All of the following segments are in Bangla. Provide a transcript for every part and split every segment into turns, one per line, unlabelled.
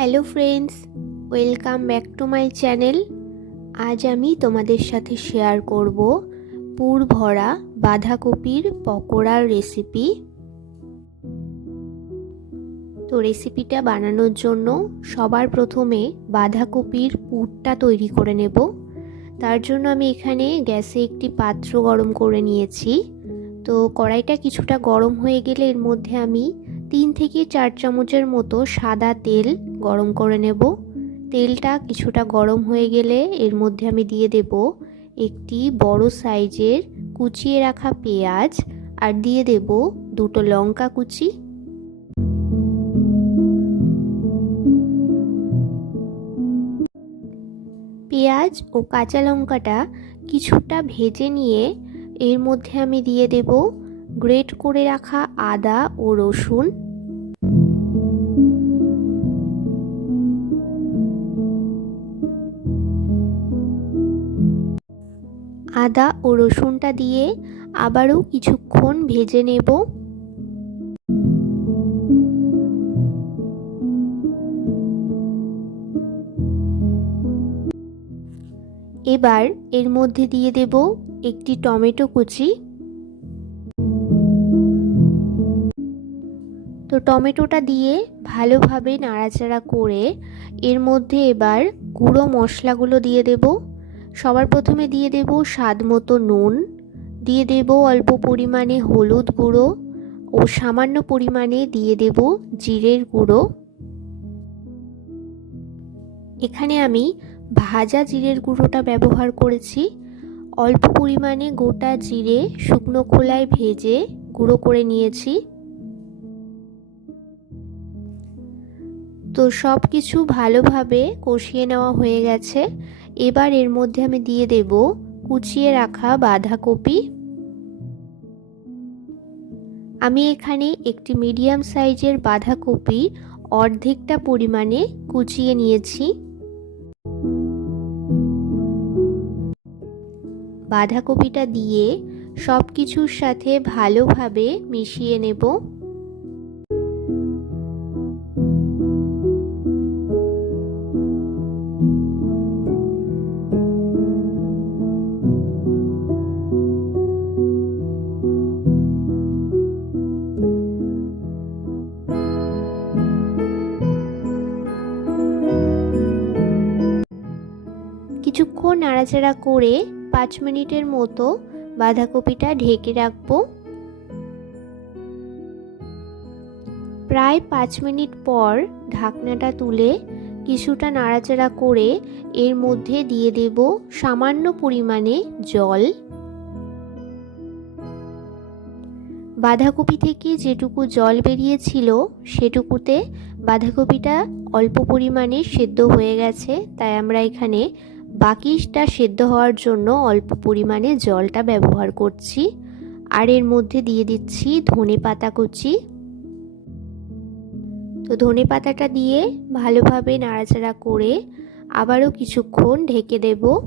Hello friends, welcome back to my channel. আজ আমি তোমাদের সাথে শেয়ার করব পুর ভরা বাঁধাকপির পকোড়ার রেসিপি। তো রেসিপিটা বানানোর জন্য সবার প্রথমে বাঁধাকপির পুরটা তৈরি করে নেব। তার জন্য আমি এখানে গ্যাসে একটি পাত্র গরম করে নিয়েছি। তো কড়াইটা কিছুটা গরম হয়ে গেলে এর মধ্যে আমি তিন থেকে চার চামচের মতো সাদা তেল গরম করে নেব। তেলটা কিছুটা গরম হয়ে গেলে এর মধ্যে আমি দিয়ে দেব একটি বড় সাইজের কুচিয়ে রাখা পেঁয়াজ আর দিয়ে দেব দুটো লঙ্কা কুচি। পেঁয়াজ ও কাঁচা লঙ্কাটা কিছুটা ভেজে নিয়ে এর মধ্যে আমি দিয়ে দেব গ্রেট করে রাখা আদা ও রসুন। আদা ও রসুনটা দিয়ে আবারও কিছুক্ষণ ভেজে নেব। এবার এর মধ্যে দিয়ে দেব একটি টমেটো কুচি। তো টমেটোটা দিয়ে ভালোভাবে নাড়াচাড়া করে এর মধ্যে এবার গুঁড়ো মশলাগুলো দিয়ে দেব। সবার প্রথমে দিয়ে দেব স্বাদ মতো নুন, দিয়ে দেব অল্প পরিমাণে হলুদ গুঁড়ো ও সামান্য পরিমাণে দিয়ে দেব জিরের গুঁড়ো। এখানে আমি ভাজা জিরের গুঁড়োটা ব্যবহার করেছি। অল্প পরিমাণে গোটা জিরে শুকনো খোলায় ভেজে গুঁড়ো করে নিয়েছি। তো সব কিছু ভালোভাবে কষিয়ে নেওয়া হয়ে গেছে। এবার এর মধ্যে আমি দিয়ে দেব কুচিয়ে রাখা বাঁধাকপি। আমি এখানে একটি মিডিয়াম সাইজের বাঁধাকপি অর্ধেকটা পরিমাণে কুচিয়ে নিয়েছি। বাঁধাকপিটা দিয়ে সব কিছুর সাথে ভালোভাবে মিশিয়ে নেব। কিছুক্ষণ নাড়াচাড়া করে পাঁচ মিনিটের মতো বাঁধাকপিটা ঢেকে রাখব। প্রায় পাঁচ মিনিট পর ঢাকনাটা তুলে কিছুটা নাড়াচাড়া করে এর মধ্যে দিয়ে দেব সামান্য পরিমাণে জল। বাঁধাকপি থেকে যেটুকু জল বেরিয়েছিল সেটুকুতে বাঁধাকপিটা অল্প পরিমাণে সেদ্ধ হয়ে গেছে, তাই আমরা এখানে বাকিটা সেদ্ধ হওয়ার জন্য অল্প পরিমাণে জলটা ব্যবহার করছি। আর এর মধ্যে দিয়ে দিচ্ছি ধনে পাতা কুচি। তো ধনে পাতাটা দিয়ে ভালোভাবে নাড়াচাড়া করে আবারও কিছুক্ষণ ঢেকে দেব।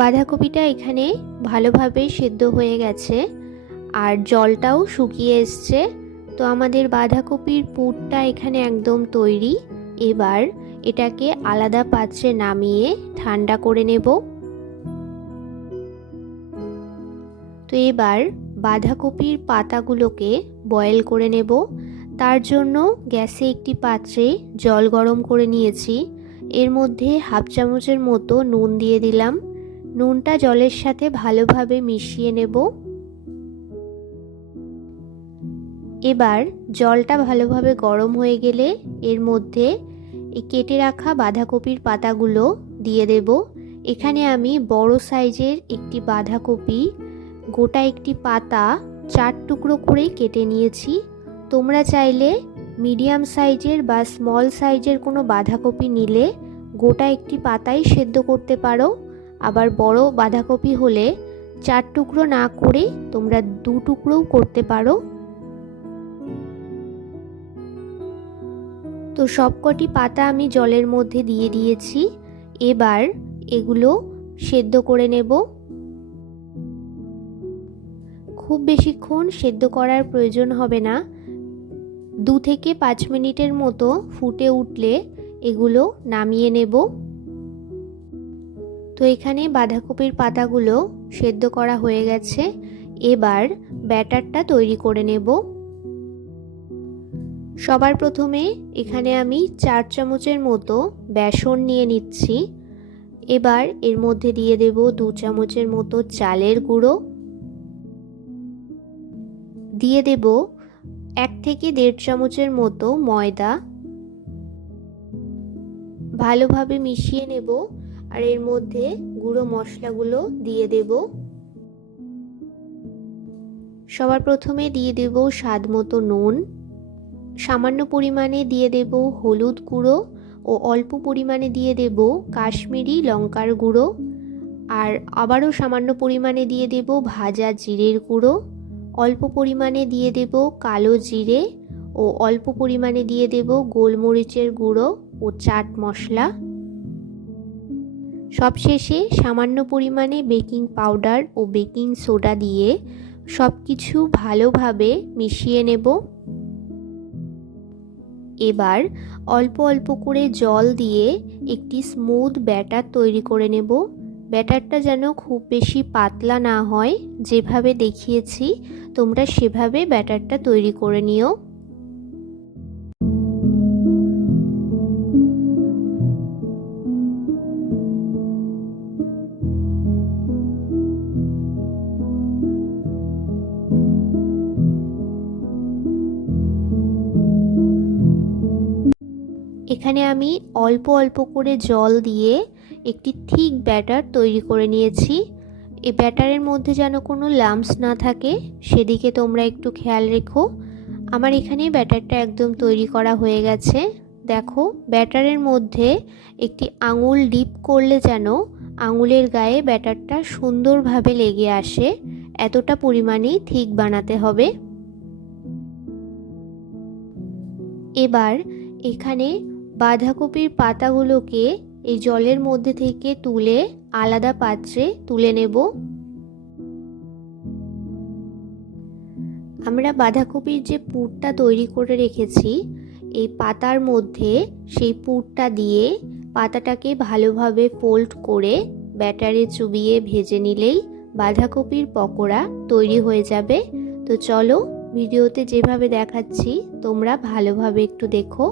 বাঁধাকপিটা এখানে ভালোভাবে সেদ্ধ হয়ে গেছে আর জলটাও শুকিয়ে এসছে। তো আমাদের বাঁধাকপির পুরটা এখানে একদম তৈরি। এবার এটাকে আলাদা পাত্রে নামিয়ে ঠান্ডা করে নেব। তো এবার বাঁধাকপির পাতাগুলোকে বয়েল করে নেব। তার জন্য গ্যাসে একটি পাত্রে জল গরম করে নিয়েছি। এর মধ্যে হাফ চামচের মতো নুন দিয়ে দিলাম। নুনটা জলের সাথে ভালোভাবে মিশিয়ে নেব। এবার জলটা ভালোভাবে গরম হয়ে গেলে এর মধ্যে কেটে রাখা বাঁধাকপির পাতাগুলো দিয়ে দেব। এখানে আমি বড় সাইজের একটি বাঁধাকপি, গোটা একটি পাতা চার টুকরো করে কেটে নিয়েছি। তোমরা চাইলে মিডিয়াম সাইজের বা স্মল সাইজের কোনো বাঁধাকপি নিলে গোটা একটি পাতাই সেদ্ধ করতে পারো। আবার বড় বাঁধাকপি হলে চার টুকরো না করে তোমরা দু টুকরোও করতে পারো। তো সবকটি পাতা আমি জলের মধ্যে দিয়ে দিয়েছি। এবার এগুলো সেদ্ধ করে নেব। খুব বেশিক্ষণ সেদ্ধ করার প্রয়োজন হবে না। দু থেকে পাঁচ মিনিটের মতো ফুটে উঠলে এগুলো নামিয়ে নেব। তো এখানে বাঁধাকপির পাতাগুলো সেদ্ধ করা হয়ে গেছে। এবার ব্যাটারটা তৈরি করে নেব। সবার প্রথমে এখানে আমি চার চামচের মতো বেসন নিয়ে নিচ্ছি। এবার এর মধ্যে দিয়ে দেব দু চামচের মতো চালের গুঁড়ো। দিয়ে দেব এক থেকে দেড় চামচের মতো ময়দা। ভালোভাবে মিশিয়ে নেব। আর এর মধ্যে গুঁড়ো মশলাগুলো দিয়ে দেব। সবার প্রথমে দিয়ে দেব স্বাদ মতো নুন। সামান্য পরিমাণে দিয়ে দেব হলুদ গুঁড়ো ও অল্প পরিমাণে দিয়ে দেব কাশ্মীরি লঙ্কার গুঁড়ো। আর আবারও সামান্য পরিমাণে দিয়ে দেব ভাজা জিরের গুঁড়ো। অল্প পরিমাণে দিয়ে দেব কালো জিরে ও অল্প পরিমাণে দিয়ে দেব গোলমরিচের গুঁড়ো ও চাট মশলা। সবশেষে সামান্য পরিমাণে বেকিং পাউডার ও বেকিং সোডা দিয়ে সব কিছু ভালোভাবে মিশিয়ে নেব। এবার অল্প অল্প করে জল দিয়ে একটি স্মুথ ব্যাটার তৈরি করে নেব। ব্যাটারটা যেন খুব বেশি পাতলা না হয়, যেভাবে দেখিয়েছি, তোমরা সেভাবে ব্যাটারটা তৈরি করে নিও। এখানে আমি অল্প অল্প করে জল দিয়ে একটি থিক ব্যাটার তৈরি করে নিয়েছি। এই ব্যাটারের মধ্যে যেন কোনো লাম্পস না থাকে, সেদিকে তোমরা একটু খেয়াল রেখো। আমার এখানে ব্যাটারটা একদম তৈরি করা হয়ে গেছে। দেখো, ব্যাটারের মধ্যে একটি আঙুল ডিপ করলে যেন আঙুলের গায়ে ব্যাটারটা সুন্দরভাবে লেগে আসে, এতটা পরিমাণেই ঠিক বানাতে হবে। এবার এখানে বাঁধাকপির পাতাগুলোকে এই জলের মধ্যে থেকে তুলে আলাদা পাত্রে তুলে নেব। আমরা বাঁধাকপির যে পুরটা তৈরি করে রেখেছি, এই পাতার মধ্যে সেই পুরটা দিয়ে পাতাটাকে ভালোভাবে ফোল্ড করে ব্যাটারে চুবিয়ে ভেজে নিলেই বাঁধাকপির পকোড়া তৈরি হয়ে যাবে। তো চলো ভিডিওতে যেভাবে দেখাচ্ছি, তোমরা ভালোভাবে একটু দেখো।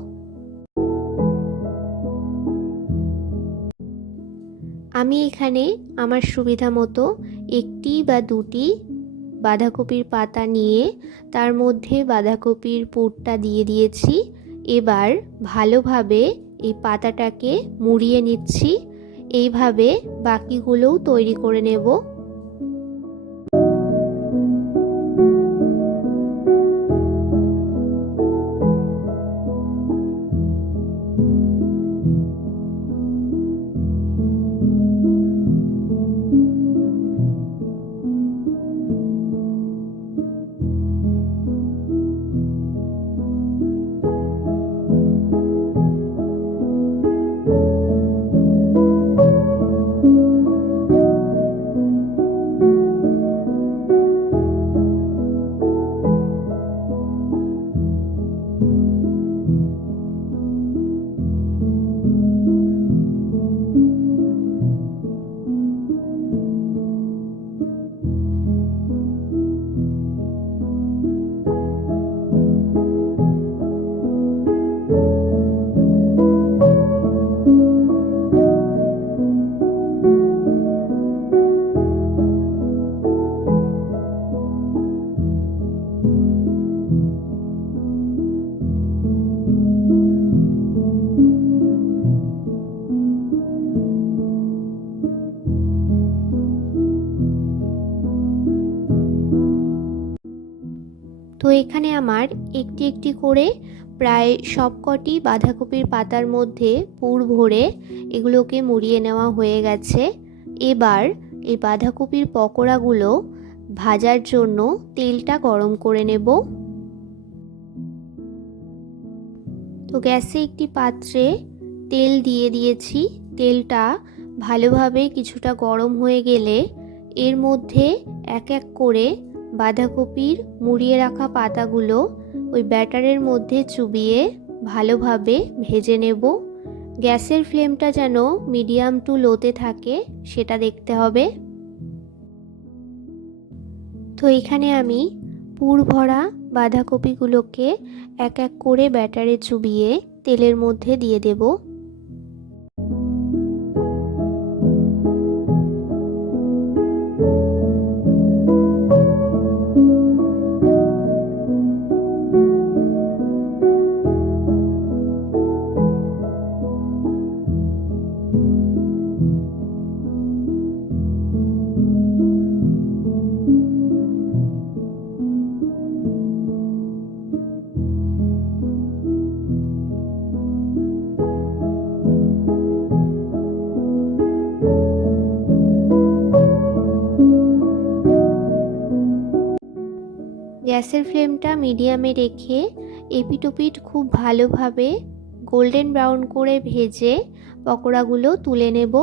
আমি এখানে আমার সুবিধা মতো একটি বা দুটি বাঁধাকপির পাতা নিয়ে তার মধ্যে বাঁধাকপির পুরটা দিয়ে দিয়েছি। এবার ভালোভাবে এই পাতাটাকে মুড়িয়ে নিচ্ছি। এইভাবে বাকিগুলোও তৈরি করে নেব। তো এখানে আমার একটি একটি করে প্রায় সবকটি বাঁধাকপির পাতার মধ্যে পুর ভরে এগুলোকে মুড়িয়ে নেওয়া হয়ে গেছে। এবার এই বাঁধাকপির পকোড়াগুলো ভাজার জন্য তেলটা গরম করে নেব। তো গ্যাসে একটি পাত্রে তেল দিয়ে দিয়েছি। তেলটা ভালোভাবে কিছুটা গরম হয়ে গেলে এর মধ্যে এক এক করে বাঁধাকপির মুড়িয়ে রাখা পাতাগুলো ওই ব্যাটারের মধ্যে চুবিয়ে ভালোভাবে ভেজে নেব। গ্যাসের ফ্লেমটা যেন মিডিয়াম টু লোতে থাকে, সেটা দেখতে হবে। তো এখানে আমি পুর ভরা বাঁধাকপিগুলোকে এক এক করে ব্যাটারে চুবিয়ে তেলের মধ্যে দিয়ে দেব। গ্যাসের ফ্লেমটা মিডিয়ামে রেখে এপিটোপিট খুব ভালোভাবে গোল্ডেন ব্রাউন করে ভেজে পকোড়াগুলো তুলে নেব।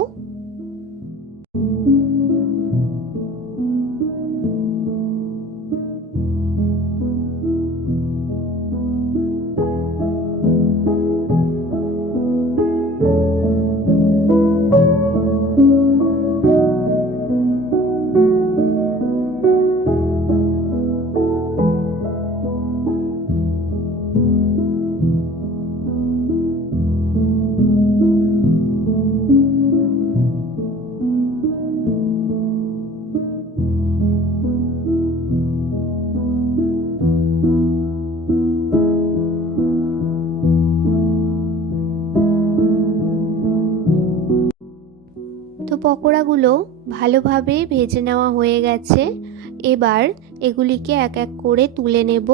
পকোড়াগুলো ভালোভাবে ভেজে নেওয়া হয়ে গেছে। এবার এগুলিকে এক এক করে তুলে নেব।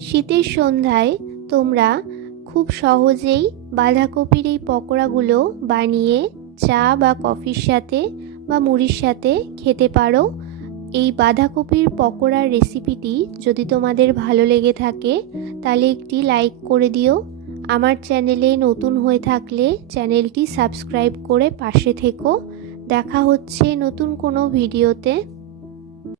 শীতের সন্ধ্যায় তোমরা খুব সহজেই বাঁধাকপির এই পকোড়াগুলো বানিয়ে চা বা কফির সাথে বা মুড়ির সাথে খেতে পারো। এই বাঁধাকপির পকোড়ার রেসিপিটি যদি তোমাদের ভালো লেগে থাকে, তাহলে একটি লাইক করে দিও। আমার চ্যানেলে নতুন হয়ে থাকলে চ্যানেলটি সাবস্ক্রাইব করে পাশে থেকো। দেখা হচ্ছে নতুন কোনো ভিডিওতে।